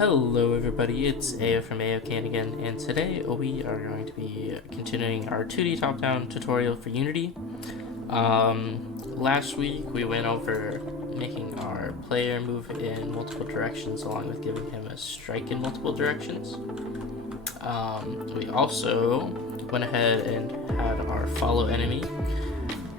Hello everybody, it's AO from AOCan again, and today we are going to be continuing our 2D top-down tutorial for Unity. Last week we went over making our player move in multiple directions along with giving him a strike in multiple directions. We also went ahead and had our follow enemy,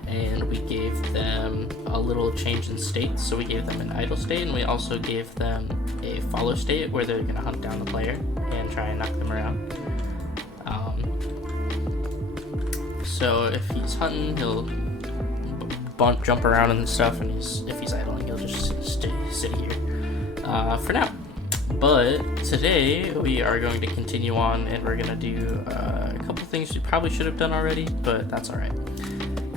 and we gave them a little change in state. So we gave them an idle state, and we also gave them a follow state where they're going to hunt down the player and try and knock them around. So if he's hunting, he'll jump around and stuff, and if he's idling, he'll just sit here for now. But today we are going to continue on, and we're going to do a couple things we probably should have done already, but that's alright.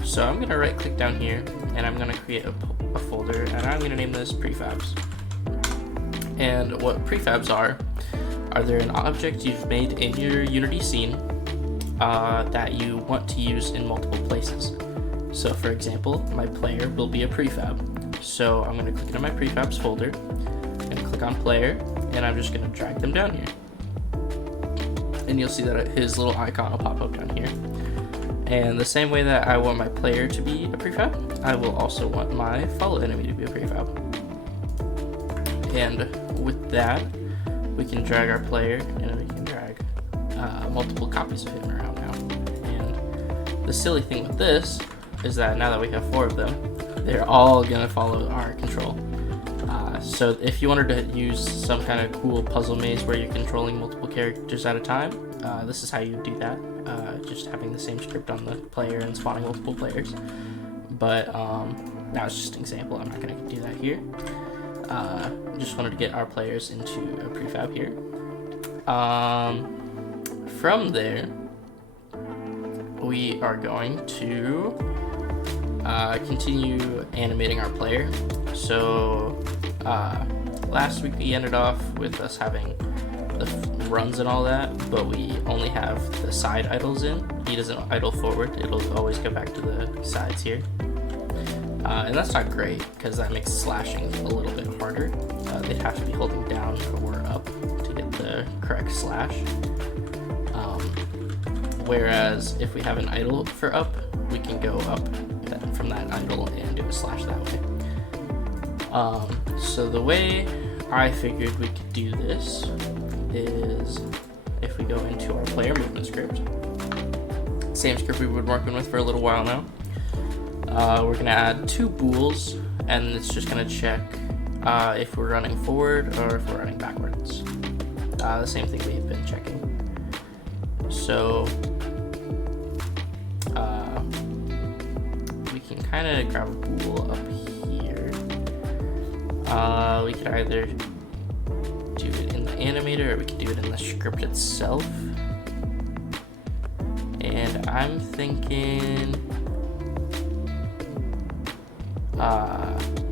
So I'm going to right click down here, and I'm going to create a folder, and I'm going to name this Prefabs. And what prefabs are they're an object you've made in your Unity scene that you want to use in multiple places. So for example, my player will be a prefab. So I'm going to click into my prefabs folder and click on player, and I'm just going to drag them down here. And you'll see that his little icon will pop up down here. And the same way that I want my player to be a prefab, I will also want my follow enemy to be a prefab. And with that, we can drag our player, and we can drag multiple copies of him around now. And the silly thing with this is that now that we have 4 of them, they're all going to follow our control. So if you wanted to use some kind of cool puzzle maze where you're controlling multiple characters at a time, this is how you do that. Just having the same script on the player and spawning multiple players. But that was just an example. I'm not going to do that here. Just wanted to get our players into a prefab here. From there, we are going to continue animating our player. So last week we ended off with us having the runs and all that, but we only have the side idles in. He doesn't idle forward, it'll always go back to the sides here. And that's not great, because that makes slashing a little bit harder. They'd have to be holding down or up to get the correct slash. Whereas if we have an idle for up, we can go up from that idle and do a slash that way. So the way I figured we could do this is if we go into our player movement script, same script we've been working with for a little while now. We're going to add 2 bools, and it's just going to check if we're running forward or if we're running backwards. The same thing we've been checking. So we can kind of grab a bool up here. We could either do it in the animator, or we could do it in the script itself. And I'm thinking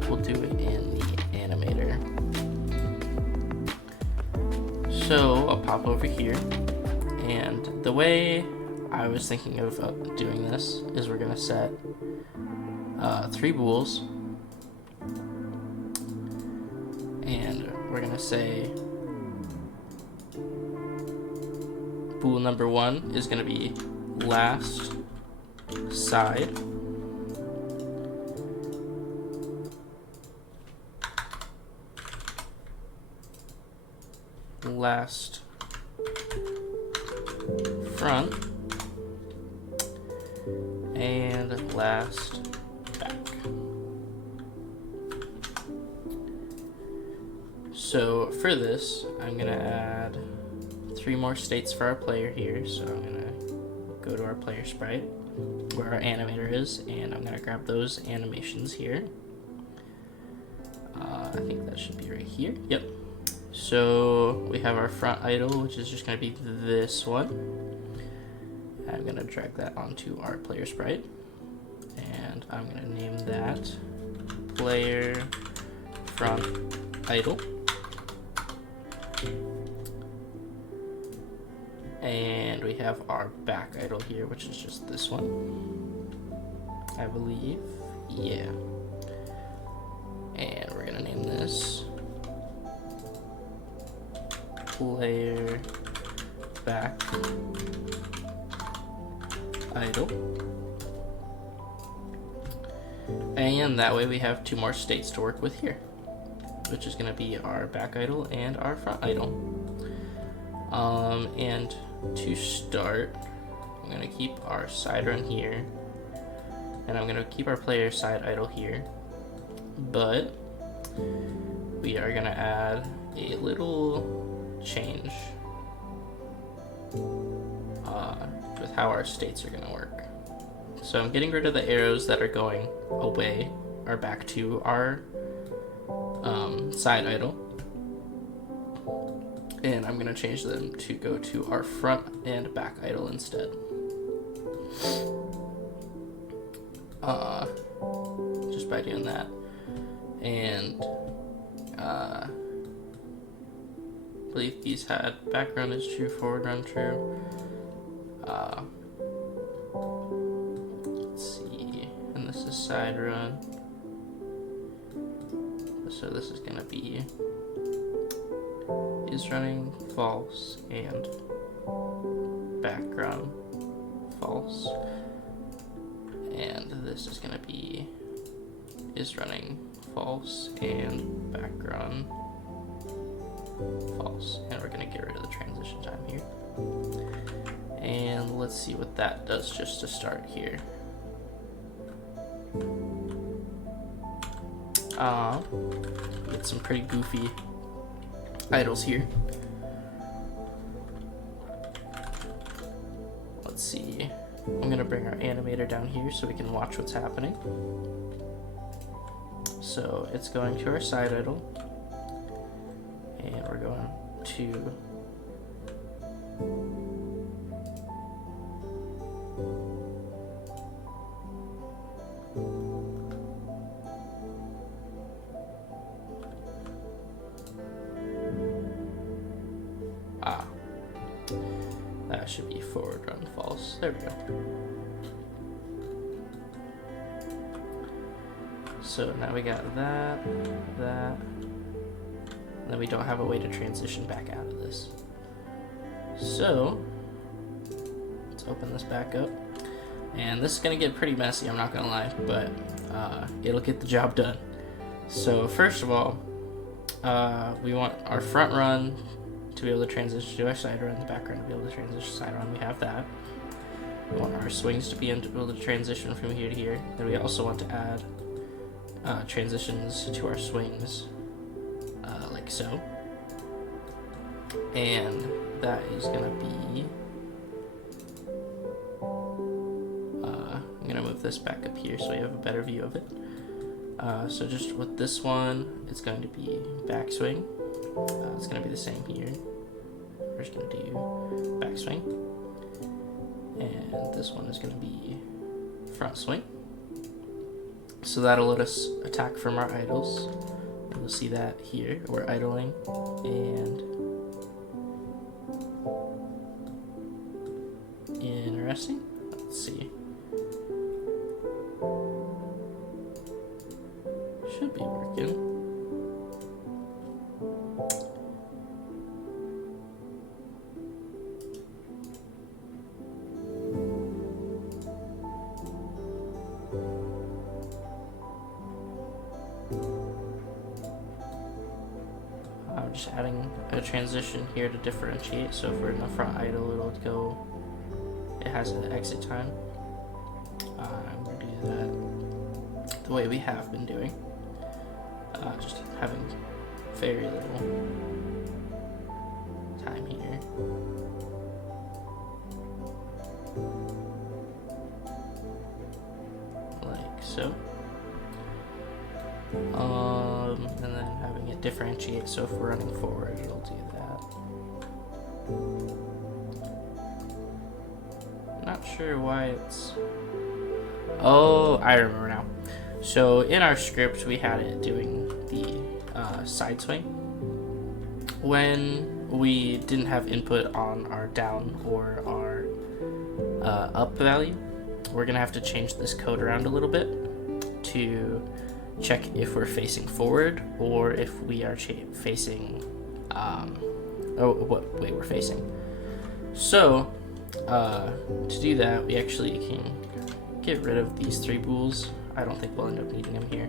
we'll do it in the animator. So I'll pop over here, and the way I was thinking of doing this is we're gonna set 3 bools, and we're gonna say bool number 1 is gonna be last side. Last front, and last back. So for this, I'm gonna add 3 more states for our player here. So I'm gonna go to our player sprite where our animator is, and I'm gonna grab those animations here. I think that should be right here. Yep. So we have our front idle, which is just going to be this one. I'm going to drag that onto our player sprite, and I'm going to name that player front idle. And we have our back idle here, which is just this one, I believe. Yeah. And we're going to name this player back idle. And that way we have two more states to work with here, which is going to be our back idle and our front idle. And to start, I'm going to keep our side run here, and I'm going to keep our player side idle here, but we are going to add a little change with how our states are going to work. So I'm getting rid of the arrows that are going away or back to our side idle, and I'm going to change them to go to our front and back idle instead. Just by doing that. And I believe these had background is true, forward run true. Let's see, and this is side run. So this is gonna be is running false and background false, and this is gonna be is running false and background false, and we're gonna get rid of the transition time here. And let's see what that does just to start here. Get some pretty goofy idles here. Let's see. I'm gonna bring our animator down here so we can watch what's happening. So it's going to our side idle, and we're going to that should be forward run false. There we go. So now we got that, then we don't have a way to transition back out of this. So let's open this back up, and this is gonna get pretty messy, I'm not gonna lie, but it'll get the job done. So first of all, we want our front run to be able to transition to our side run, the background to be able to transition to side run. We have that. We want our swings to be able to transition from here to here. Then we also want to add transitions to our swings, like so. And that is gonna be, I'm gonna move this back up here so we have a better view of it. So just with this one, it's going to be backswing. It's going to be the same here. We're just going to do backswing. And this one is going to be front swing. So that'll let us attack from our idles. And you'll see that here. We're idling. And interesting. Let's see. Should be working. I'm just adding a transition here to differentiate. So if we're in the front idle, it'll go, it has an exit time. I'm going to do that the way we have been doing. Just having very little time here. Like so. And then having it differentiate, so if we're running forward, it'll do that. Not sure why it's... Oh, I remember now. So in our script, we had it doing the side swing. When we didn't have input on our down or our up value, we're gonna have to change this code around a little bit to check if we're facing forward or if we are facing what way we're facing. So to do that, we actually can get rid of these 3 bools. I don't think we'll end up needing them here,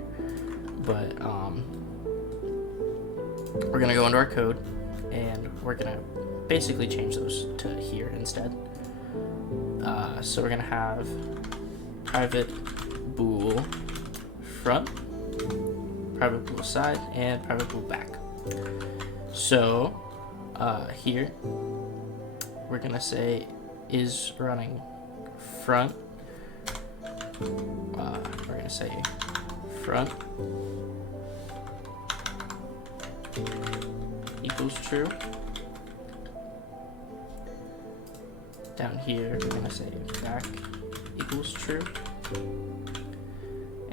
but we're gonna go into our code and we're gonna basically change those to here instead. So we're gonna have private bool front, private bool side, and private bool back. So here we're gonna say is running front. We're gonna say front equals true. Down here, we're gonna say back equals true.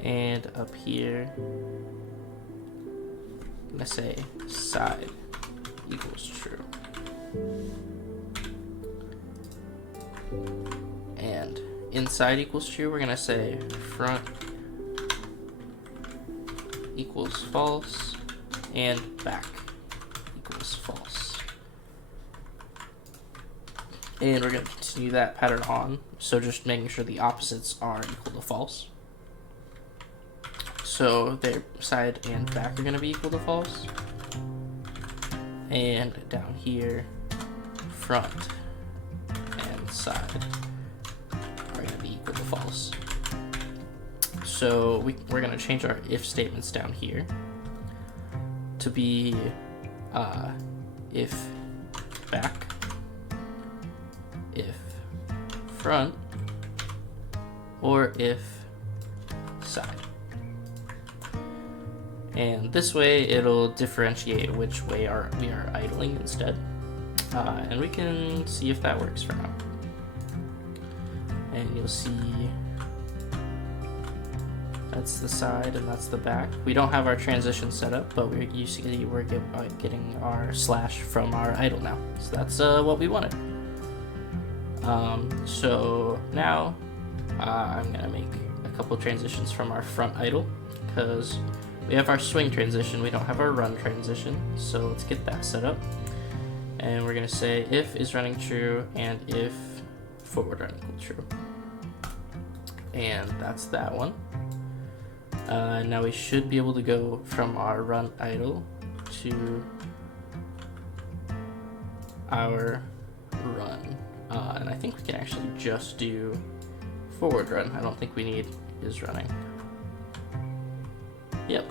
And up here, I'm gonna say side equals true. And inside equals true, we're gonna say front equals false and back equals false. And we're going to continue that pattern on, so just making sure the opposites are equal to false. So their side and back are going to be equal to false. And down here, front and side are going to be equal to false. So we're going to change our if statements down here to be if back, if front, or if side. And this way it'll differentiate which way we are idling instead. And we can see if that works for now. And you'll see that's the side and that's the back. We don't have our transition set up, but we're getting our slash from our idle now. So that's what we wanted. So now I'm gonna make a couple transitions from our front idle because we have our swing transition, we don't have our run transition. So let's get that set up. And we're gonna say if is running true and if forward run equals true. And that's that one. Now we should be able to go from our run idle to our run. And I think we can actually just do forward run. I don't think we need is running. Yep.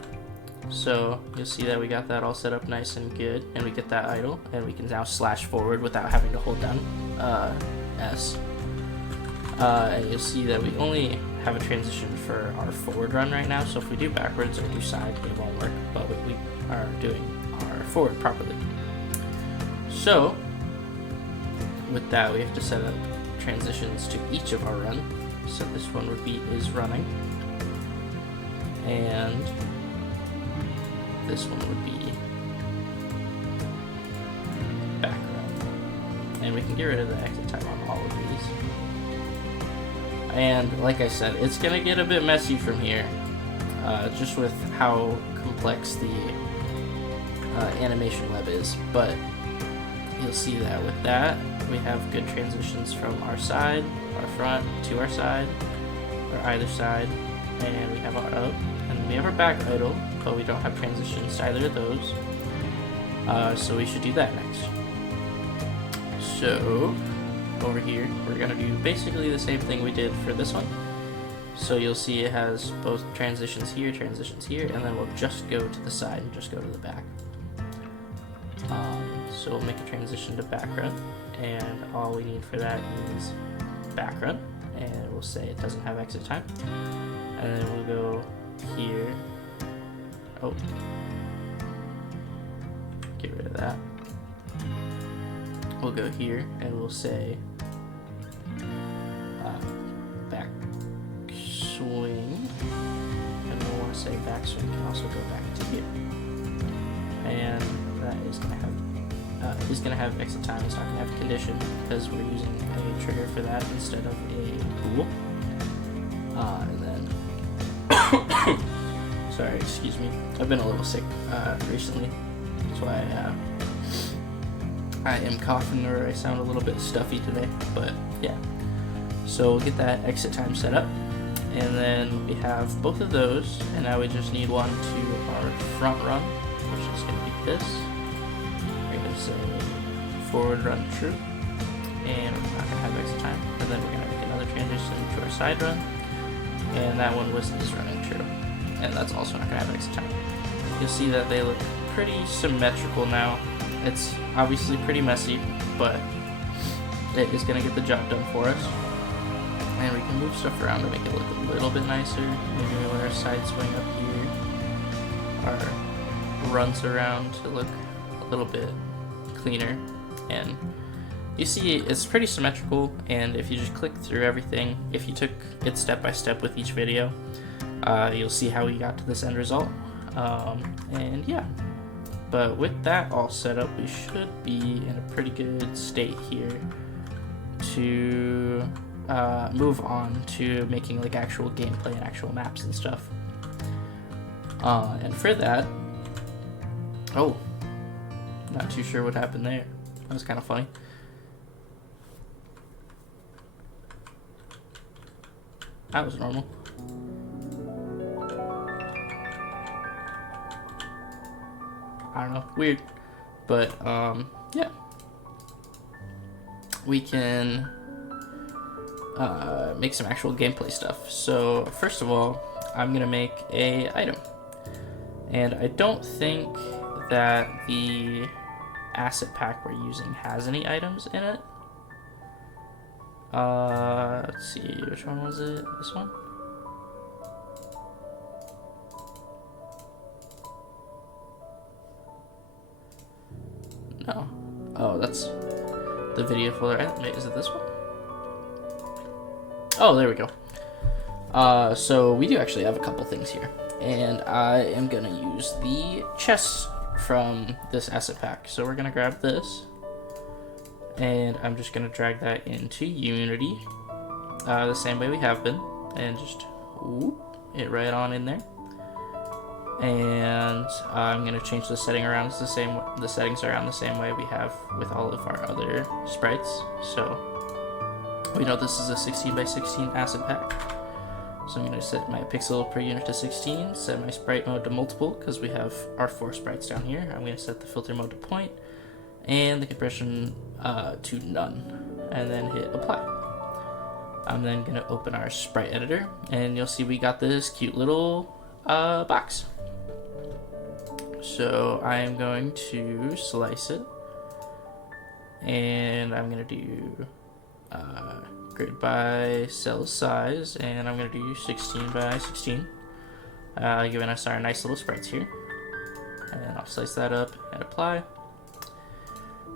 So you'll see that we got that all set up nice and good, and we get that idle, and we can now slash forward without having to hold down S. And you'll see that we only have a transition for our forward run right now, so if we do backwards or do side, it won't work, but we are doing our forward properly. So with that, we have to set up transitions to each of our run. So this one would be is running, and this one would be back run. And we can get rid of the exit time on all of these. And like I said, it's gonna get a bit messy from here, just with how complex the animation web is, but you'll see that with that, we have good transitions from our side, our front, to our side, or either side, and we have our up, and we have our back idle, but we don't have transitions to either of those, so we should do that next. So over here, we're going to do basically the same thing we did for this one. So you'll see it has both transitions here, and then we'll just go to the side and just go to the back. So we'll make a transition to back run, and all we need for that is back run, and we'll say it doesn't have exit time. And then we'll go here. Oh, get rid of that. We'll go here and we'll say back swing, and we'll want to say back swing can also go back to here, and that is going to have exit time. It's not going to have a condition because we're using a trigger for that instead of a bool. And then sorry, excuse me, I've been a little sick recently, that's why I am coughing or I sound a little bit stuffy today, but yeah. So we'll get that exit time set up, and then we have both of those, and now we just need one to our front run, which is going to be this. We're going to say forward run true, and we're not going to have exit time, and then we're going to make another transition to our side run, and that one is running true, and that's also not going to have exit time. You'll see that they look pretty symmetrical now. It's obviously pretty messy, but it is going to get the job done for us. And we can move stuff around to make it look a little bit nicer. Maybe when our side swing up here, our runs around to look a little bit cleaner. And you see it's pretty symmetrical, and if you just click through everything, if you took it step by step with each video, you'll see how we got to this end result. And yeah, but with that all set up, we should be in a pretty good state here to move on to making like actual gameplay and actual maps and stuff. And for that, oh, not too sure what happened there. That was kind of funny. That was normal. I don't know, weird. But yeah, we can make some actual gameplay stuff. So first of all, I'm gonna make a item, and I don't think that the asset pack we're using has any items in it. Let's see, which one was it? This one? No. Oh, that's the video folder. Wait, is it this one? Oh, there we go. So we do actually have a couple things here, and I am gonna use the chests from this asset pack. So we're gonna grab this, and I'm just gonna drag that into Unity, the same way we have been, and just whoop it right on in there. And I'm gonna change the setting around. It's the same. The settings around the same way we have with all of our other sprites. So we know this is a 16 by 16 asset pack. So I'm gonna set my pixel per unit to 16. Set my sprite mode to multiple because we have our 4 sprites down here. I'm gonna set the filter mode to point and the compression to none, and then hit apply. I'm then gonna open our sprite editor, and you'll see we got this cute little box. So I'm going to slice it, and I'm going to do grid by cell size, and I'm going to do 16 by 16, giving us our nice little sprites here. And I'll slice that up and apply.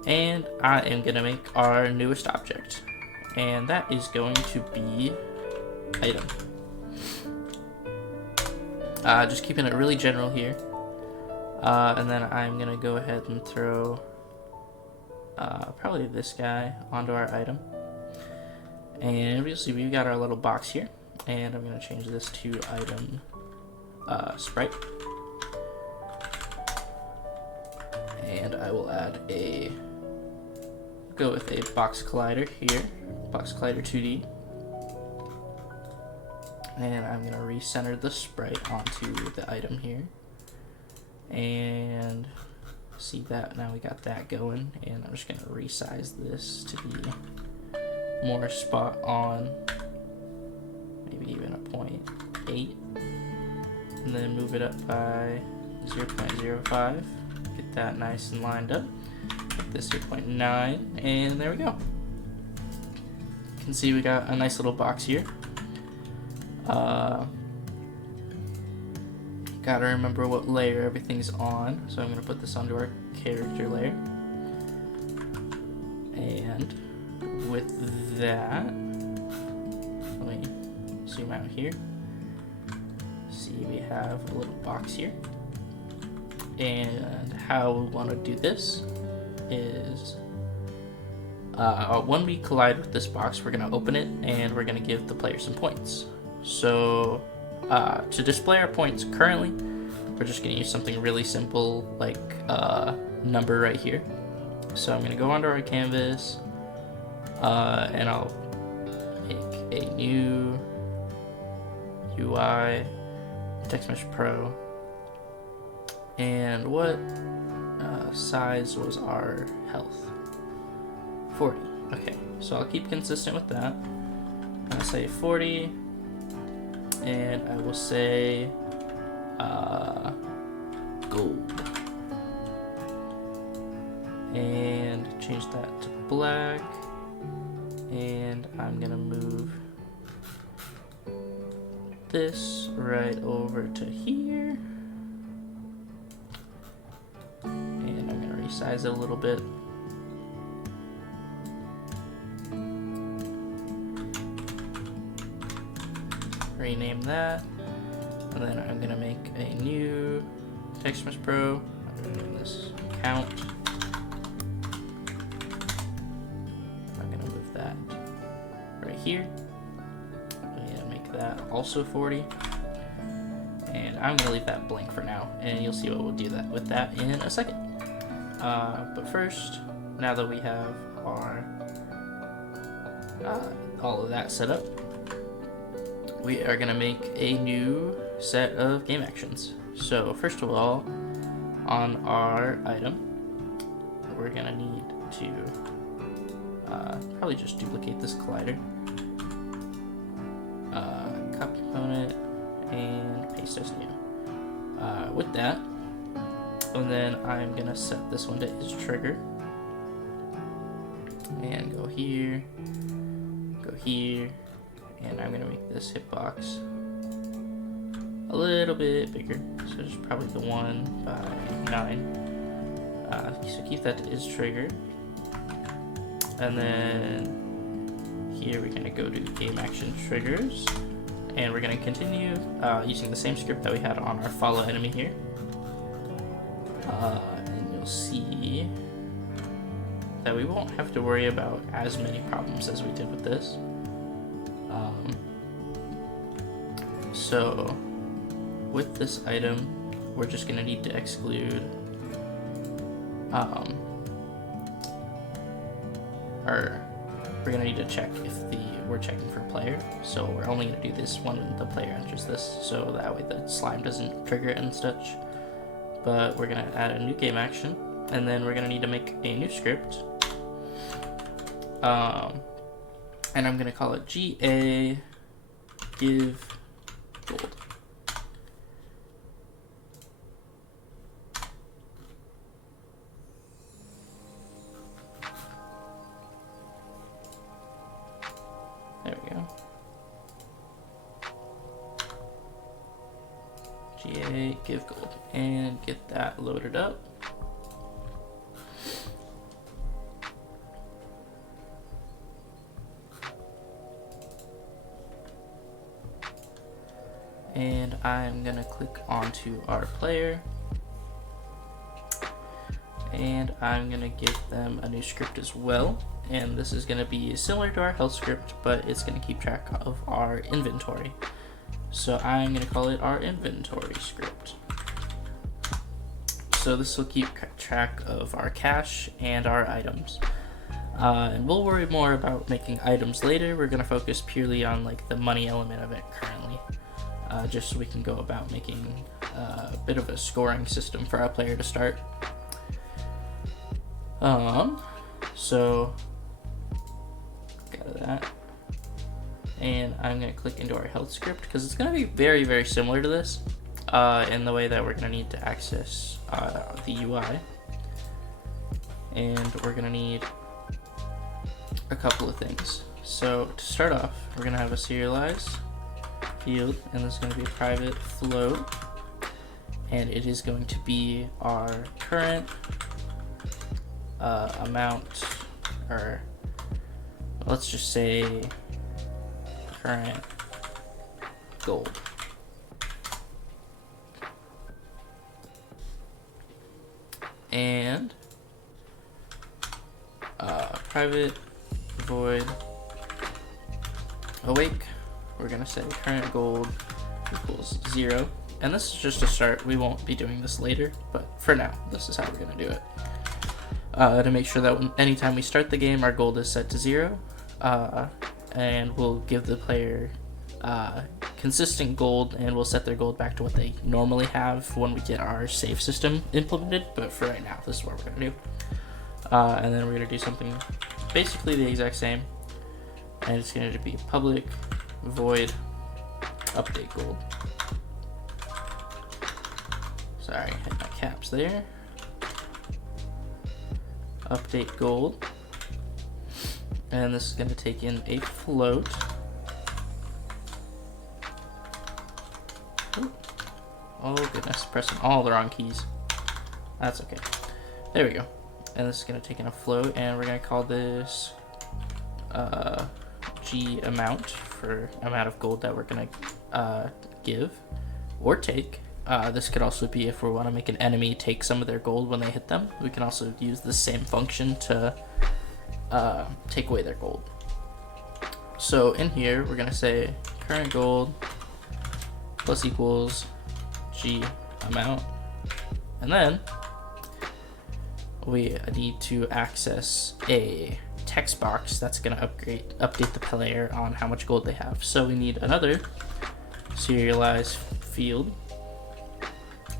And I am going to make our newest object, and that is going to be item. Just keeping it really general here. And then I'm gonna go ahead and throw probably this guy onto our item. And we'll see we've got our little box here, and I'm gonna change this to item sprite. And I will add go with a box collider here, box collider 2D. And I'm gonna recenter the sprite onto the item here. And see that now we got that going, and I'm just gonna resize this to be more spot on, maybe even a 0.8, and then move it up by 0.05. Get that nice and lined up. Get this 0.9, and there we go. You can see we got a nice little box here. Gotta remember what layer everything's on, so I'm gonna put this onto our character layer. And with that, let me zoom out here. See, we have a little box here. And how we want to do this is when we collide with this box, we're going to open it and we're going to give the player some points. So to display our points currently, we're just going to use something really simple like number right here. So I'm gonna go onto our canvas, and I'll make a new UI text mesh pro. And what size was our health? 40. Okay, so I'll keep consistent with that. I'm gonna say 40, and I will say gold, and change that to black, and I'm gonna move this right over to here, and I'm gonna resize it a little bit. Rename that, and then I'm gonna make a new text mesh pro. I'm gonna name this count. I'm gonna move that right here and make that also 40, and I'm gonna leave that blank for now, and you'll see what we'll do that with that in a second. But first, now that we have our all of that set up, we are gonna make a new set of game actions. So first of all, on our item, we're gonna need to probably just duplicate this collider, copy component, and paste as new. With that, and then I'm gonna set this one to is trigger, and go here, and I'm gonna make this hitbox a little bit bigger, so just probably the 1x9. So keep that to is trigger, and then here we're gonna go to game action triggers, and we're gonna continue using the same script that we had on our follow enemy here, and you'll see that we won't have to worry about as many problems as we did with this. So with this item, we're just gonna need to exclude we're gonna need to check if we're checking for player. So we're only gonna do this when the player enters this, so that way the slime doesn't trigger it and such. But we're gonna add a new game action, and then we're gonna need to make a new script. And I'm gonna call it GA give gold. There we go. GA give gold, and get that loaded up. And I'm gonna click onto our player, and I'm gonna give them a new script as well. And this is gonna be similar to our health script, but it's gonna keep track of our inventory. So I'm gonna call it our inventory script. So this will keep track of our cash and our items. And we'll worry more about making items later. We're gonna focus purely on like the money element of it currently. Just so we can go about making a bit of a scoring system for our player to start. So got that, and I'm gonna click into our health script because it's gonna be very, very similar to this in the way that we're gonna need to access the UI, and we're gonna need a couple of things. So to start off, we're gonna have a serialized field, and this is going to be a private float, and it is going to be our current amount, or let's just say current gold. And private void awake, we're gonna say current gold equals 0, and this is just a start. We won't be doing this later, but for now, this is how we're gonna do it. to make sure that anytime we start the game, our gold is set to 0, and we'll give the player consistent gold, and we'll set their gold back to what they normally have when we get our save system implemented. But for right now, this is what we're going to do. And then we're going to do something basically the exact same, and it's going to be public void update gold. Sorry, hit my caps there. Update gold, and this is going to take in a float. Ooh. Oh goodness, pressing all the wrong keys. That's okay. There we go. And this is going to take in a float, and we're going to call this G amount for amount of gold that we're going to give or take. This could also be if we want to make an enemy take some of their gold when they hit them. We can also use the same function to take away their gold. So in here, we're going to say current gold plus equals G amount. And then we need to access a text box that's going to update the player on how much gold they have. So we need another serialized field.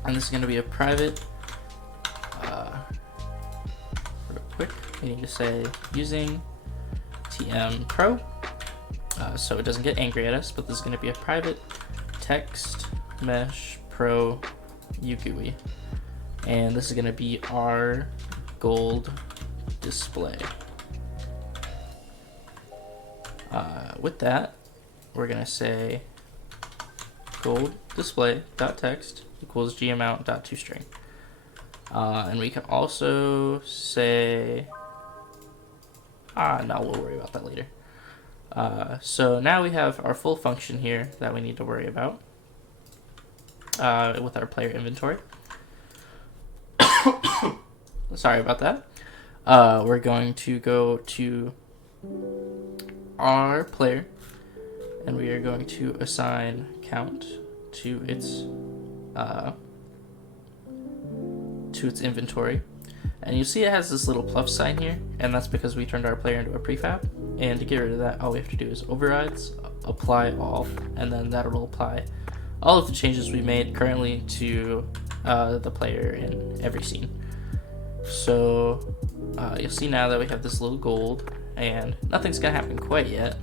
And this is going to be a private, real quick, we need to say using TM Pro, so it doesn't get angry at us, but this is going to be a private text mesh pro UGUI. And this is going to be our gold display. With that, we're going to say gold display.text equals gamount.toString. And we can also say, no, we'll worry about that later. So now we have our full function here that we need to worry about with our player inventory. Sorry about that. We're going to go to our player, and we are going to assign count to its inventory. And you see it has this little plus sign here, and that's because we turned our player into a prefab. And to get rid of that, all we have to do is overrides, apply all, and then that'll apply all of the changes we made currently to the player in every scene. So you'll see now that we have this little gold, and nothing's gonna happen quite yet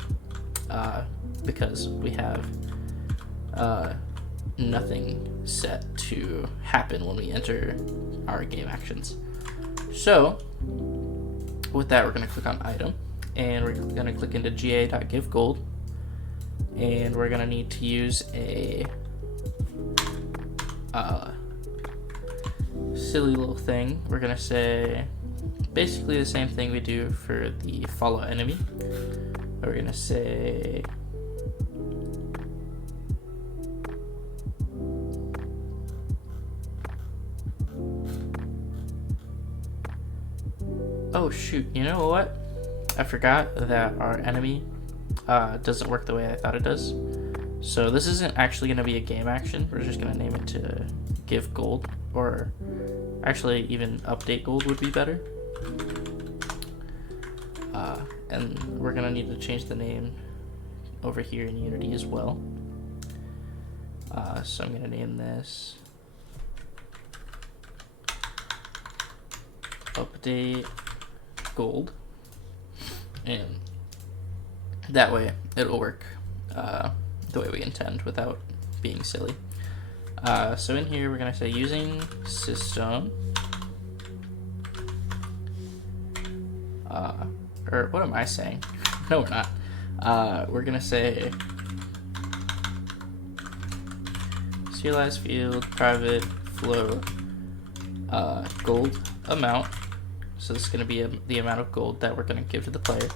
because we have nothing set to happen when we enter our game actions. So with that, we're going to click on item, and we're going to click into ga.giveGold, and we're going to need to use a silly little thing. We're going to say basically the same thing we do for the follow enemy. We're going to say oh shoot, you know what? I forgot that our enemy doesn't work the way I thought it does. So this isn't actually going to be a game action. We're just going to name it to give gold, or actually even update gold would be better. And we're going to need to change the name over here in Unity as well. So I'm going to name this update gold, and that way it'll work the way we intend without being silly. So in here we're going to say using system, or what am I saying? No, we're not. We're going to say serialized field private float gold amount. So this is going to be the amount of gold that we're going to give to the player.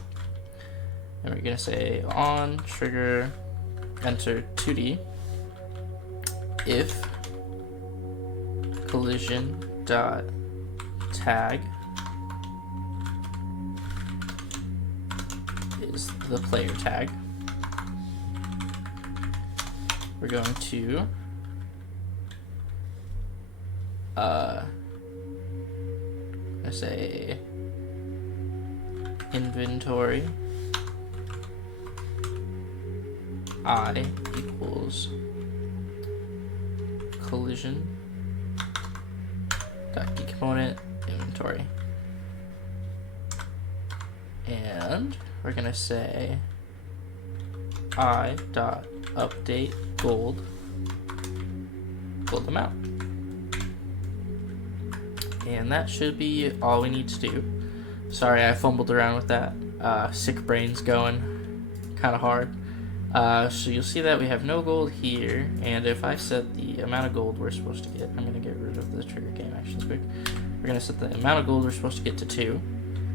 And we're going to say on trigger enter 2D if collision dot tag is the player tag. We're going to gonna say inventory I equals collision dot key component inventory, and we're gonna say I dot update gold amount, and that should be all we need to do. Sorry, I fumbled around with that. Sick brain's going kind of hard. So you'll see that we have no gold here, and if I set the amount of gold we're supposed to get, I'm going to get rid of the trigger game actions quick. We're going to set the amount of gold we're supposed to get to 2.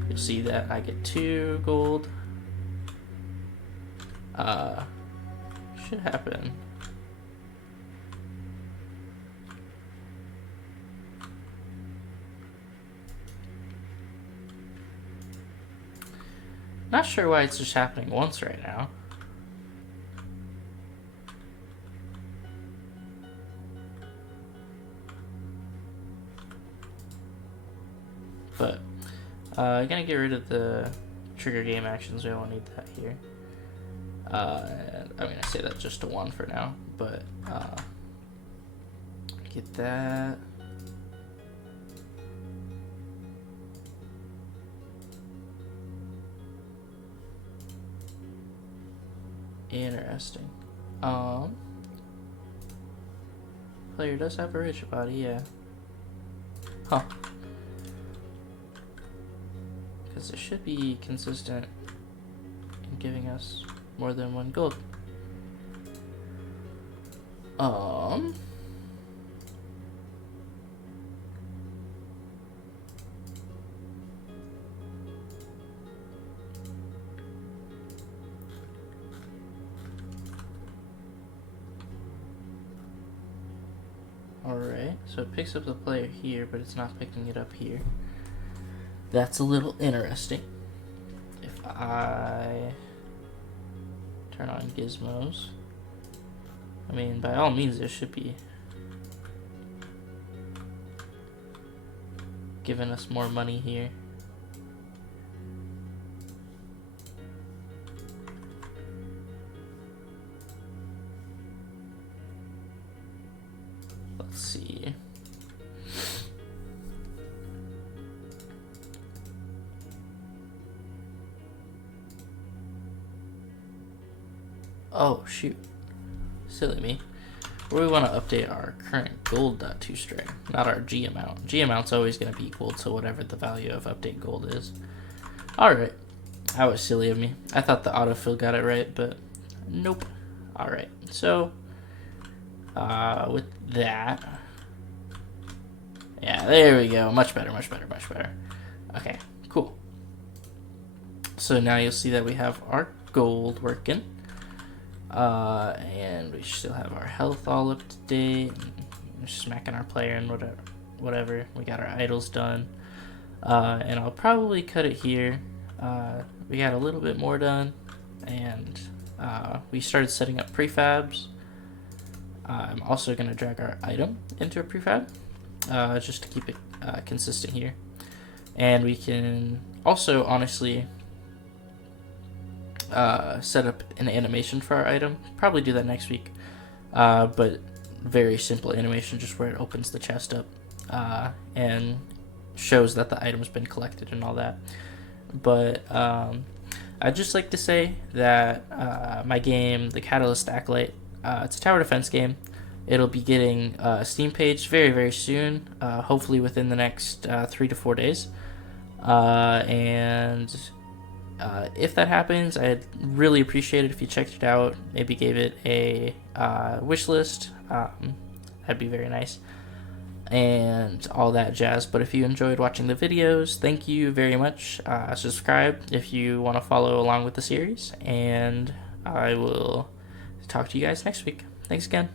You'll see that I get 2 gold. Should happen. Not sure why it's just happening once right now. But I'm gonna get rid of the trigger game actions. We don't need that here. I'm gonna say that just to 1 for now, but get that. Interesting. Player does have a rich body, yeah. Huh. Because it should be consistent in giving us more than 1 gold. Alright, so it picks up the player here, but it's not picking it up here. That's a little interesting. If I turn on gizmos, I mean, by all means, it should be giving us more money here. Let's see. Oh shoot, silly me. We want to update our current gold.toString, not our G amount. G amount's always going to be equal to whatever the value of update gold is. Alright, that was silly of me. I thought the autofill got it right, but nope. Alright, so with that, yeah, there we go. Much better, much better, much better. Okay, cool. So now you'll see that we have our gold working. And we still have our health all up to date. We're smacking our player and whatever. We got our idols done. And I'll probably cut it here. We got a little bit more done, and we started setting up prefabs. I'm also going to drag our item into a prefab, just to keep it consistent here. And we can also honestly set up an animation for our item. Probably do that next week, but very simple animation, just where it opens the chest up and shows that the item's been collected and all that. But I'd just like to say that my game, the Catalyst Acolyte, it's a tower defense game. It'll be getting a Steam page very, very soon, hopefully within the next 3 to 4 days. And if that happens, I'd really appreciate it if you checked it out, maybe gave it a wish list. That'd be very nice, and all that jazz. But if you enjoyed watching the videos, thank you very much. Subscribe if you want to follow along with the series, and I will talk to you guys next week. Thanks again.